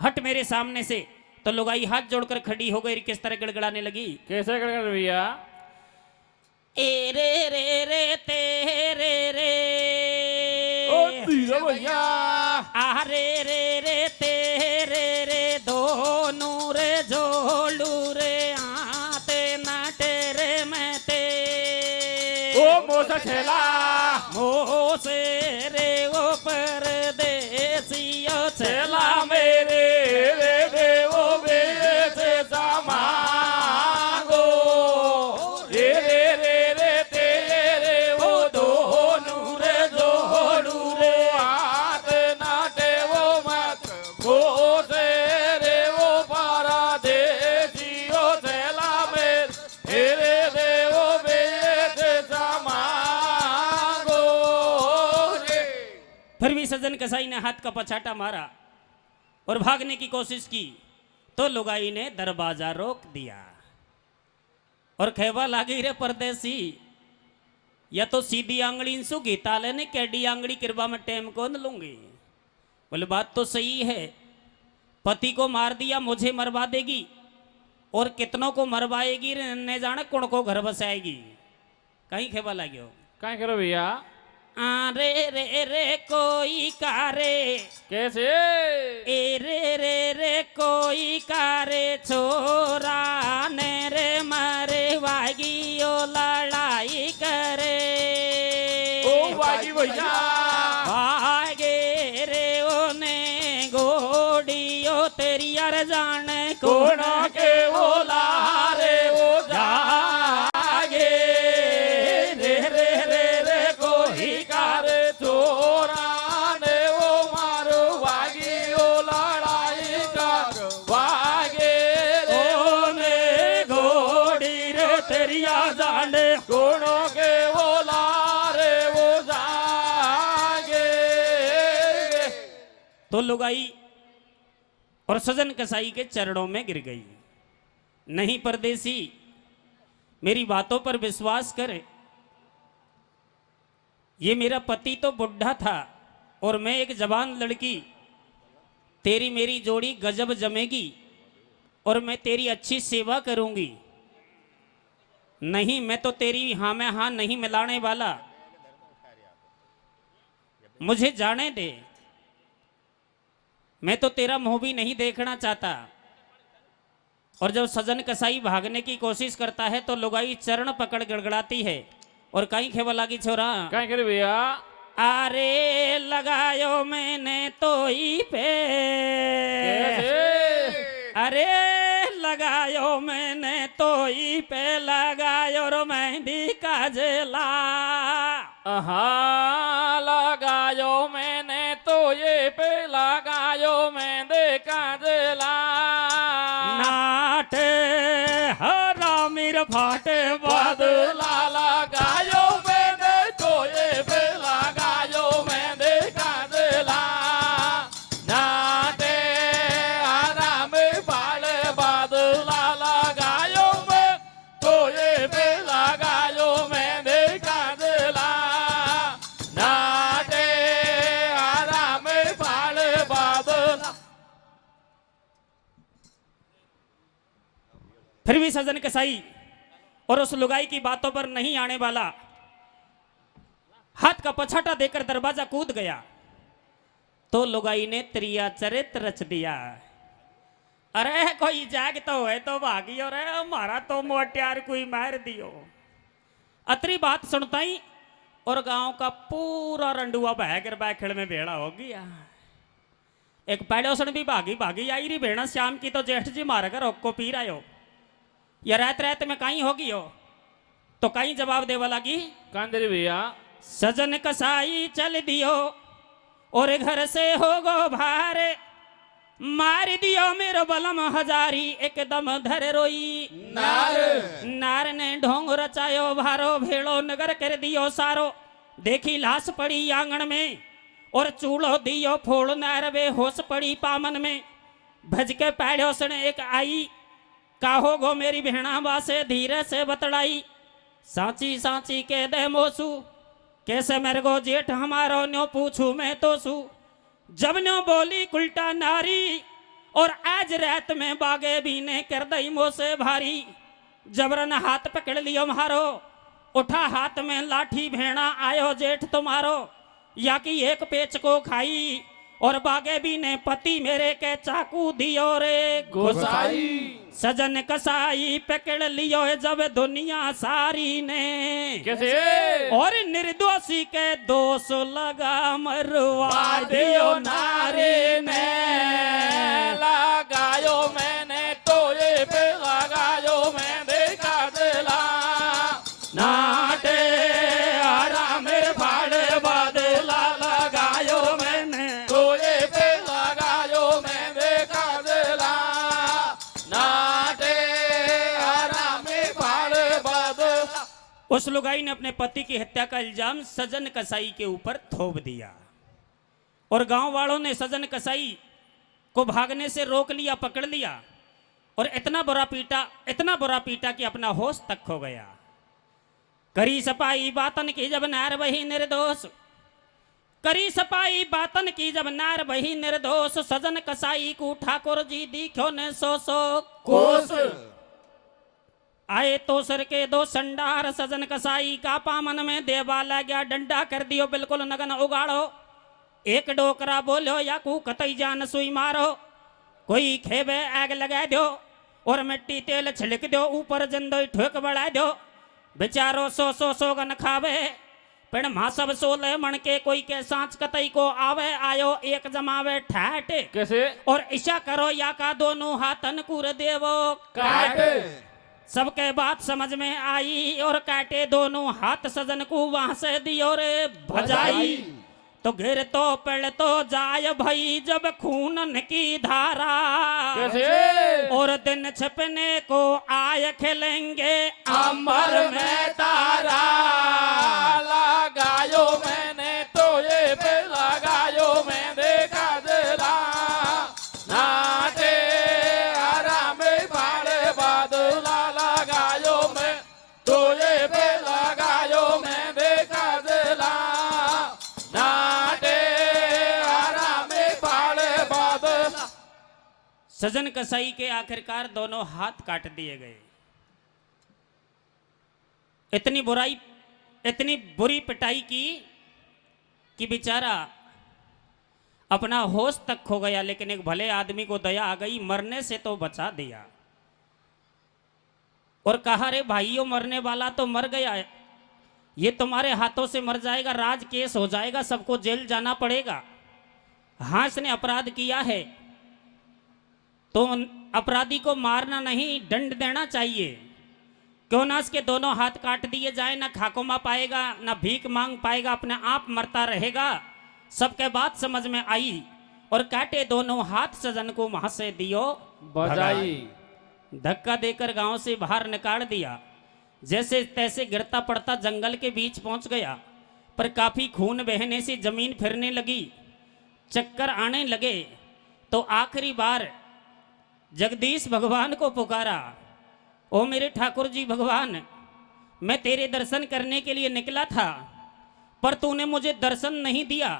हट मेरे सामने से। तो लुगाई हाथ जोड़कर खड़ी हो गई, किस तरह गड़गड़ाने लगी। कैसे गड़गड़ भैया? ए रे रे रे ते रे रे, ओ धीरे भैया। आ रे रे रे ते रे रे, दोनों रे जोड़ू रे आते नाटे रे मैं ते। ओ मोसा छेला, मोसे रे वो परदेसियो छेला मेरे रे रे वो बेचे समागो। रे रे रे रे तेरे वो दोनों रे जोड़ू रे हाथ नाटे वो मत मोसे रे वो परदेसियो छेला मेरे रे रे वो बेचे समागो रे। फिर भी सज्जन कसाई ने हाथ का पछाटा मारा और भागने की कोशिश की, तो लुगाई ने दरवाजा रोक दिया और कहवा लागी, रे परदेसी, या तो सीधी आंगड़ी इंसु गीता लेने कैडी आंगड़ी किरबा में टेम को न लूंगी। बोले बात तो सही है, पति को मार दिया मुझे मरवा देगी, और कितनों को मरवाएगी ने जाने कौन को घर बसाएगी। कहीं खेवा लाग्यो। क्या करो भैया? रे रे रे कोई कारे, कैसे? ए रे रे रे कोई कारे, छोरा ने रे मारे वागियो लड़ाई करे। ओ बागी भैया। भागे रे ओने गोड़ियो तेरी यार जाने कोण के वो लारे वो जागे। रे रे रे रे कोई कार चोरा ने वो मारो वागी ओ लड़ाई कर वागे। रे ओने घोड़ी रे तेरी यार जाने। कोणों के वो लारे वो जागे। तो लुगाई और सजन कसाई के चरणों में गिर गई। नहीं परदेसी, मेरी बातों पर विश्वास कर, ये मेरा पति तो बुढ़ा था और मैं एक जवान लड़की, तेरी मेरी जोड़ी गजब जमेगी और मैं तेरी अच्छी सेवा करूंगी। नहीं, मैं तो तेरी हाँ में हाँ नहीं मिलाने वाला, मुझे जाने दे, मैं तो तेरा मुंह भी नहीं देखना चाहता। और जब सजन कसाई भागने की कोशिश करता है तो लुगाई चरण पकड़ गड़गड़ाती है और कहीं खेवा लागी, छोरा क्या करे भैया? अरे लगायो मैंने तो ही पे, कैसे? अरे लगायो मैंने तो ही पे, लगायो रो मेहंदी का जला। लगायो मैंने तो ये पे लगायो मैं देखा जला। नाट हरा मीर फाटे बादला लगायो मैंने तो ये पे लगायो मैं देखा जला। नाटे हरा में बाल बादला लगायो मैं तो ये पे लगायो मैं देखा जला। नाटे हरा में बाल बादला। फिर भी सजन कसाई और उस लुगाई की बातों पर नहीं आने वाला, हाथ का पछाटा देकर दरवाजा कूद गया। तो लुगाई ने त्रिया चरित्र रच दिया। अरे कोई जाग तो है तो भागी, और हमारा तो मोटियार कोई मार दियो। अतरी बात सुनता ही और गांव का पूरा रंडुआ बहकर बैखड़ में भेड़ा हो गया। एक पैड़ोसन भी भागी भागी आई रही भेड़ा, श्याम की तो जेठ जी मार कर को पी रहे हो। या रात रात में कहीं होगी हो? तो कहीं जवाब देवा लगी, कंदरी भैया सजन कसाई चल दियो और घर से हो गो भारे, मार दियो मेरो बलम हजारी एकदम धर रोई। नार ने ढोंग रचायो भारो, भेड़ो नगर कर दियो सारो, देखी लाश पड़ी आंगन में और चूल्हो दियो फोड़, नार बेहोश पड़ी पामन में, भज के पैड़ो सने एक आई, काहो गो मेरी भेणा बासे धीरे से बतड़ाई, सांची सांची के दे मोसू, कैसे मेरे को जेठ हमारो न्यो पूछू मैं तो सू, जब न्यो बोली उल्टा नारी, और आज रात में बागे भी ने कर दई मोसे भारी, जबरन हाथ पकड़ लियो मारो, उठा हाथ में लाठी भेड़ा आयो जेठ तुम्हारो, या कि एक पेच को खाई, और बागे भी ने पति मेरे के चाकू दियो रे घुसाई। सजन कसाई पकड़ लियो जब दुनिया सारी ने, कैसे और निर्दोषी के दोष लगा मरवा दियो नारे ने। लगायो मैंने तो ये पे लगायो मैं देखा दिला, नाटे आराम फाड़े बदला लगायो मैंने, तो ये पे लगायो मैं देखा दिला, नाटे आराम फाड़ बदला। उस लुगाई ने अपने पति की हत्या का इल्जाम सजन कसाई के ऊपर थोप दिया, और गांव वालों ने सजन कसाई को भागने से रोक लिया, पकड़ लिया, और इतना बुरा पीटा कि अपना होश तक खो गया। करी सपाई बातन की जब नार वही निर्दोष, करी सपाई बातन की जब नार वही निर्दोष, सजन कसाई को ठाकुर जी दिखो ने सो कोस आए तो सर के दो संडार, सजन कसाई का पामन में देवा ला गया, डंडा कर दियो बिल्कुल नगन उगाड़ो, एक डोकरा बोलो या कू कतई जान सुई मारो, कोई खेबे आग लगा दो और मिट्टी तेल छिड़क दो, ऊपर जंदोई ठोक बढ़ा दो, बेचारो सो गन खावे, पिण मां सब सोले मन के, कोई के सांच कतई को आवे आयो एक जमावे ठाट, कैसे और ईशा करो या का दोनों हाथन कुर देवो काट। सबके बात समझ में आई और काटे दोनों हाथ, सजन को वहां से दियो रे भजाई, तो गिर तो पड़ तो जाय भई जब खूनन की धारा, कैसे और दिन छिपने को आय खेलेंगे अंबर में तारा, लगायो मैंने तो ये पे लगायो मैं देखा दिला, नाटे आराम फाड़े बादला, लगायो मैं तो ये पे लगायो मैं देखा दिला, नाटे आराम फाड़े बादला। सजन कसाई के आखिरकार दोनों हाथ काट दिए गए। इतनी बुरी पिटाई की कि बेचारा अपना होश तक खो गया, लेकिन एक भले आदमी को दया आ गई, मरने से तो बचा दिया, और कहा रे भाइयों मरने वाला तो मर गया, ये तुम्हारे हाथों से मर जाएगा, राज केस हो जाएगा, सबको जेल जाना पड़ेगा। हाँ इसने अपराध किया है तो अपराधी को मारना नहीं दंड देना चाहिए, क्यों ना इसके दोनों हाथ काट दिए जाए, ना खाकोमा पाएगा ना भीख मांग पाएगा, अपने आप मरता रहेगा। सबके बात समझ में आई और काटे दोनों हाथ, सजन को वहां से दियो बजाई, धक्का देकर गांव से बाहर निकाल दिया, जैसे तैसे गिरता पड़ता जंगल के बीच पहुंच गया, पर काफी खून बहने से जमीन फिरने लगी, चक्कर आने लगे, तो आखिरी बार जगदीश भगवान को पुकारा, ओ मेरे ठाकुर जी भगवान, मैं तेरे दर्शन करने के लिए निकला था, पर तूने मुझे दर्शन नहीं दिया,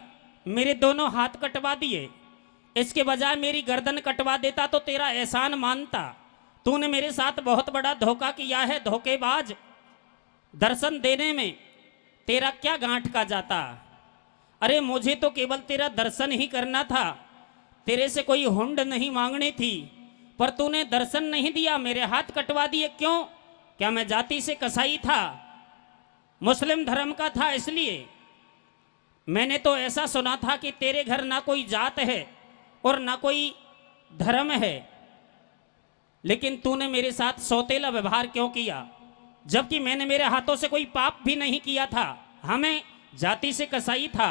मेरे दोनों हाथ कटवा दिए, इसके बजाय मेरी गर्दन कटवा देता तो तेरा एहसान मानता। तूने मेरे साथ बहुत बड़ा धोखा किया है, धोखेबाज। दर्शन देने में तेरा क्या गांठ का जाता? अरे मुझे तो केवल तेरा दर्शन ही करना था, तेरे से कोई हुंड नहीं मांगनी थी, पर तूने दर्शन नहीं दिया, मेरे हाथ कटवा दिए। क्यों? क्या मैं जाति से कसाई था, मुस्लिम धर्म का था? इसलिए मैंने तो ऐसा सुना था कि तेरे घर ना कोई जात है और ना कोई धर्म है, लेकिन तूने मेरे साथ सौतेला व्यवहार क्यों किया, जबकि मैंने मेरे हाथों से कोई पाप भी नहीं किया था। हमें जाति से कसाई था,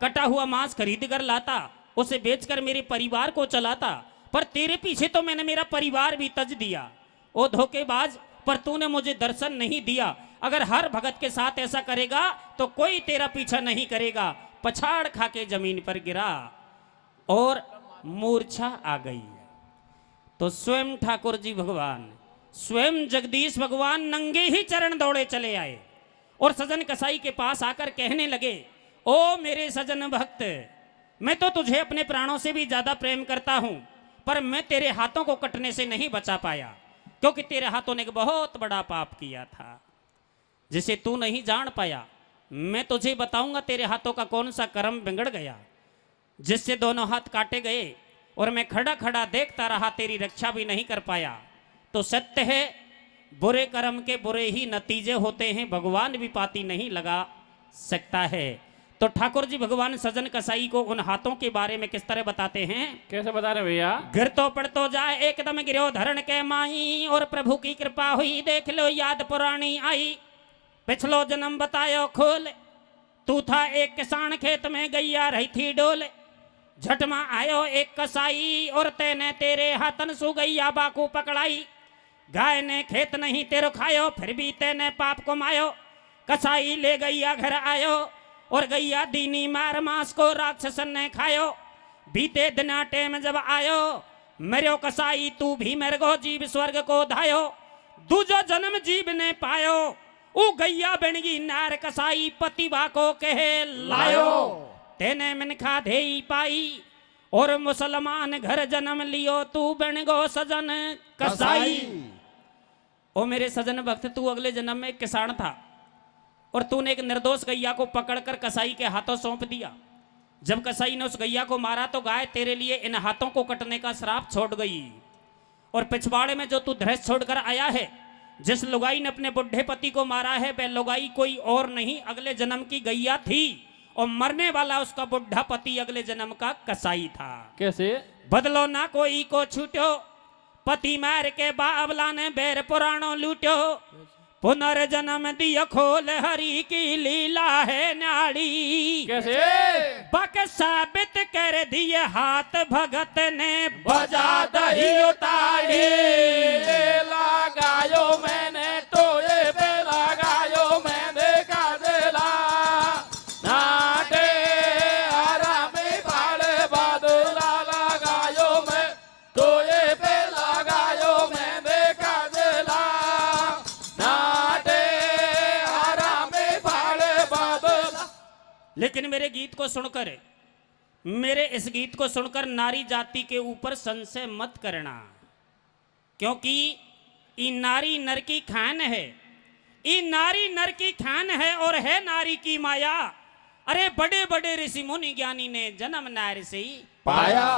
कटा हुआ मांस खरीद कर लाता, उसे बेचकर मेरे परिवार को चलाता, पर तेरे पीछे तो मैंने मेरा परिवार भी तज दिया। ओ धोखेबाज, पर तूने मुझे दर्शन नहीं दिया। अगर हर भगत के साथ ऐसा करेगा तो कोई तेरा पीछा नहीं करेगा। पछाड़ खा के जमीन पर गिरा और मूर्छा आ गई। तो स्वयं ठाकुर जी भगवान, स्वयं जगदीश भगवान नंगे ही चरण दौड़े चले आए और सजन कसाई के पास आकर कहने लगे, ओ मेरे सजन भक्त, मैं तो तुझे अपने प्राणों से भी ज्यादा प्रेम करता हूं, पर मैं तेरे हाथों को कटने से नहीं बचा पाया, क्योंकि तेरे हाथों ने एक बहुत बड़ा पाप किया था जिसे तू नहीं जान पाया। मैं तुझे बताऊंगा तेरे हाथों का कौन सा कर्म बिगड़ गया जिससे दोनों हाथ काटे गए और मैं खड़ा खड़ा देखता रहा, तेरी रक्षा भी नहीं कर पाया। तो सत्य है, बुरे कर्म के बुरे ही नतीजे होते हैं, भगवान भी पाती नहीं लगा सकता है। तो ठाकुर जी भगवान सजन कसाई को उन हाथों के बारे में किस तरह बताते हैं? कैसे बता रहे भैया? गिर तो पड़ तो जाए एकदम गिरो धरण के माई, और प्रभु की कृपा हुई देख लो याद पुरानी आई। पिछलो जन्म बतायो खोल, तू था एक किसान खेत में गैया रही थी डोल, झटमा आयो एक कसाई और तेने तेरे हाथन सु गैया बाकू पकड़ाई। गाय ने खेत नहीं तेरो खायो, फिर भी तेने पाप को मायो। कसाई ले गैया घर आयो और गैया दीनी मार मांस को राक्षसन ने खायो। बीते दिना टेम जब आयो, मेरे कसाई तू भी मेरे को जीव स्वर्ग को धायो। दूजो जन्म जीव ने पायो, ऊ गैया बनगी नार कसाई पतिबा को कहे लायो। तेने मन खा दे पाई और मुसलमान घर जन्म लियो, तू बन गो सजन कसाई। ओ मेरे सजन भक्त, तू अगले जन्म में एक किसान था और तूने एक निर्दोष गैया को पकड़कर कसाई के हाथों सौंप दिया। जब कसाई ने उस गैया को मारा तो गाय तेरे लिए इन हाथों को कटने का श्राप छोड़ गई। और पिछवाड़े में जो तू धृष छोड़कर आया है, जिस लुगाई ने अपने बुढ़े पति को मारा है, वह लुगाई कोई और नहीं अगले जन्म की गैया थी, और मरने वाला उसका बुढ़ा पति अगले जन्म का कसाई था। कैसे? बदलो ना कोई को छूटो, पति मार के बाबला ने बैर पुराणो लूटो। पुनर्जन्म दिया खोल हरि की लीला है नाड़ी। कैसे? बक साबित कर दिए हाथ भगत ने बजा दही उतारी। लगायो मैंने तो ये पे लगायो मैंने का दिला। नाटे आरामे पाले बादला लगायो मैं तो ये पे लगायो मैंने का दिला। नाटे आरामे पाले बादला। लेकिन मेरे गीत को सुनकर, मेरे इस गीत को सुनकर नारी जाति के ऊपर संशय मत करना, क्योंकि ये नारी नर की खान है। ये नारी नर की खान है और है नारी की माया। अरे बड़े बड़े ऋषि मुनि ज्ञानी ने जन्म नारी से ही पाया।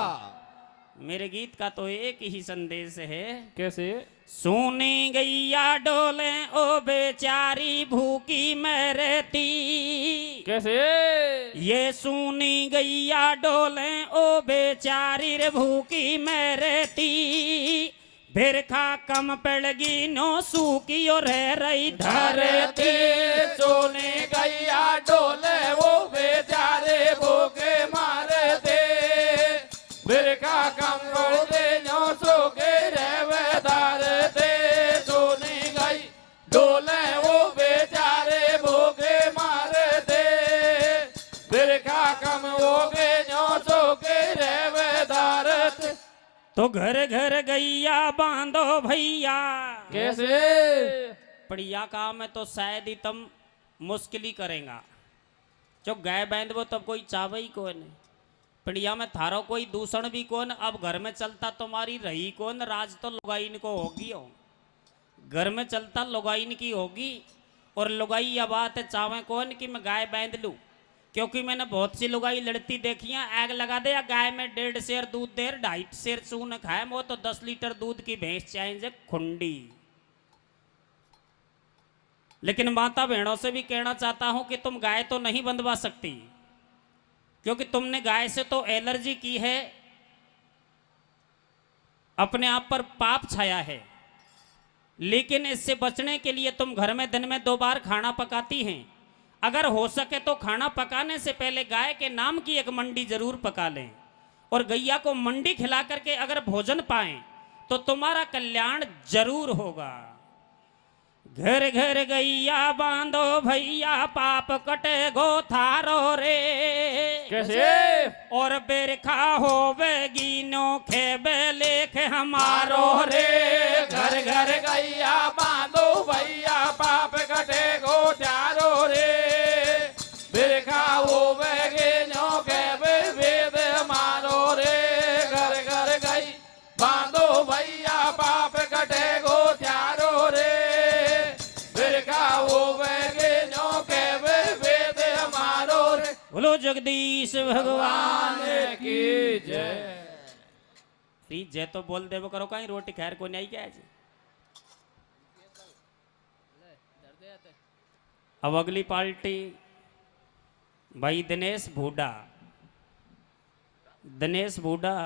मेरे गीत का तो एक ही संदेश है। कैसे? सुनी गैया डोले ओ बेचारी भूखी मैं रहती। कैसे? ये सुनी गैया डोले ओ बेचारी रे भूखी मैं रहती। बिरखा कम पड़गी नो सूखी और रह रही धरती। सोने गैया डोले वो बेचारे भूखे मारे थे। बिरखा कम पड़गे नो सूखे रहवे धरते। सोने गई डोले वो बेचारे भूखे मारे थे। बिरखा कम हो गए नो सूखे रहवे धरते। तो घर घर गैया बांधो भैया। कैसे? बढ़िया काम है तो शायद ही तुम मुश्किल ही करेगा। जो गाय बांध वो तब कोई चावे ही कौन। बढ़िया में थारो कोई दूषण भी कौन। अब घर में चलता तुम्हारी रही कौन, राज तो लुगाइन को होगी हो। घर में चलता लुगाइन की होगी, और लुगाई यह बात है चावे कौन कि मैं गाय बांध लूं, क्योंकि मैंने बहुत सी लुगाई लड़ती देखी हैं। आग लगा दे या गाय में 1.5 सेर दूध दे, 2.5 सेर चून खाए, वो तो 10 लीटर दूध की भैंस चाहिए खुंडी। लेकिन माता बहनों से भी कहना चाहता हूं कि तुम गाय तो नहीं बंधवा सकती, क्योंकि तुमने गाय से तो एलर्जी की है। अपने आप पर पाप छाया है, लेकिन इससे बचने के लिए तुम घर में दिन में 2 बार खाना पकाती हैं। अगर हो सके तो खाना पकाने से पहले गाय के नाम की एक मंडी जरूर पका लें, और गैया को मंडी खिला करके अगर भोजन पाएं तो तुम्हारा कल्याण जरूर होगा। घर घर गैया बांधो भैया, पाप कटे गो थारो रे। कैसे? और बेरखा हो बेगीनो खेबे लेख हमारो रे। घर घर गैया बांधो भैया, पाप कटे गो त्यारो रे। बिरखा हो बेगे नो के वेद मारो रे। घर घर गई बांधो भैया, पाप कटे गो त्यारो रे। बिरखा हो बेगे नो के वेद मारो रे। बोलो जगदीश भगवान की जय। री जय तो बोल देव करो, कहीं रोटी खैर को नहीं क्या है। अब अगली पार्टी भाई दिनेश बूढ़ा